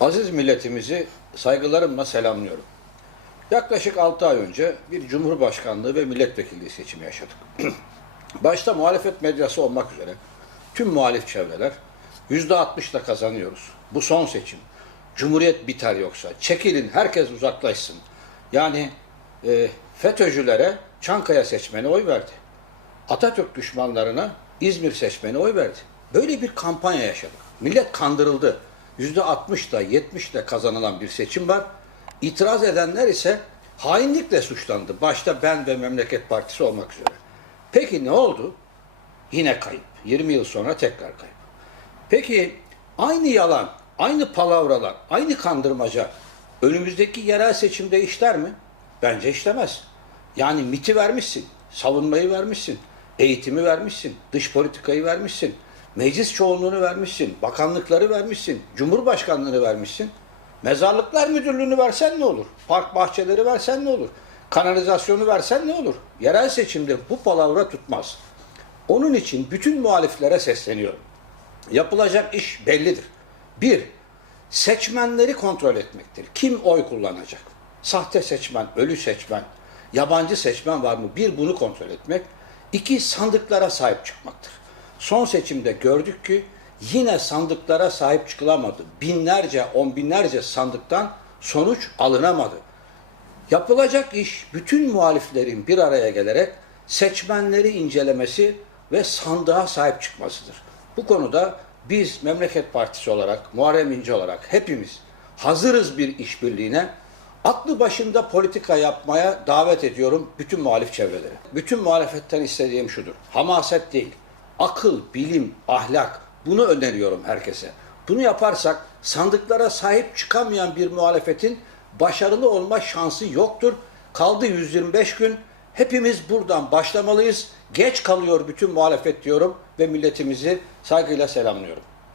Aziz milletimizi saygılarımla selamlıyorum. Yaklaşık 6 ay önce bir cumhurbaşkanlığı ve milletvekilliği seçimi yaşadık. Başta muhalefet medyası olmak üzere tüm muhalif çevreler %60'la kazanıyoruz. Bu son seçim. Cumhuriyet biter yoksa. Çekilin, herkes uzaklaşsın. Yani e, FETÖ'cülere Çankaya seçmeni oy verdi. Atatürk düşmanlarına İzmir seçmeni oy verdi. Böyle bir kampanya yaşadık. Millet kandırıldı. Yüzde 60'la 70'le kazanılan bir seçim var. İtiraz edenler ise hainlikle suçlandı. Başta ben ve Memleket Partisi olmak üzere. Peki ne oldu? Yine kayıp. 20 yıl sonra tekrar kayıp. Peki aynı yalan, aynı palavralar, aynı kandırmaca önümüzdeki yerel seçimde işler mi? Bence işlemez. Yani MIT'i vermişsin, savunmayı vermişsin, eğitimi vermişsin, dış politikayı vermişsin, meclis çoğunluğunu vermişsin, bakanlıkları vermişsin, cumhurbaşkanlığını vermişsin. Mezarlıklar müdürlüğünü versen ne olur? Park bahçeleri versen ne olur? Kanalizasyonu versen ne olur? Yerel seçimde bu palavra tutmaz. Onun için bütün muhaliflere sesleniyorum. Yapılacak iş bellidir. Bir, seçmenleri kontrol etmektir. Kim oy kullanacak? Sahte seçmen, ölü seçmen, yabancı seçmen var mı? Bir, bunu kontrol etmek. İki, sandıklara sahip çıkmaktır. Son seçimde gördük ki yine sandıklara sahip çıkılamadı. Binlerce, on binlerce sandıktan sonuç alınamadı. Yapılacak iş bütün muhaliflerin bir araya gelerek seçmenleri incelemesi ve sandığa sahip çıkmasıdır. Bu konuda biz Memleket Partisi olarak, Muharrem İnce olarak hepimiz hazırız bir işbirliğine. Aklı başında politika yapmaya davet ediyorum bütün muhalif çevreleri. Bütün muhalefetten istediğim şudur. Hamaset değil, akıl, bilim, ahlak bunu öneriyorum herkese. Bunu yaparsak sandıklara sahip çıkamayan bir muhalefetin başarılı olma şansı yoktur. Kaldı 125 gün. Hepimiz buradan başlamalıyız. Geç kalıyor bütün muhalefet diyorum ve milletimizi saygıyla selamlıyorum.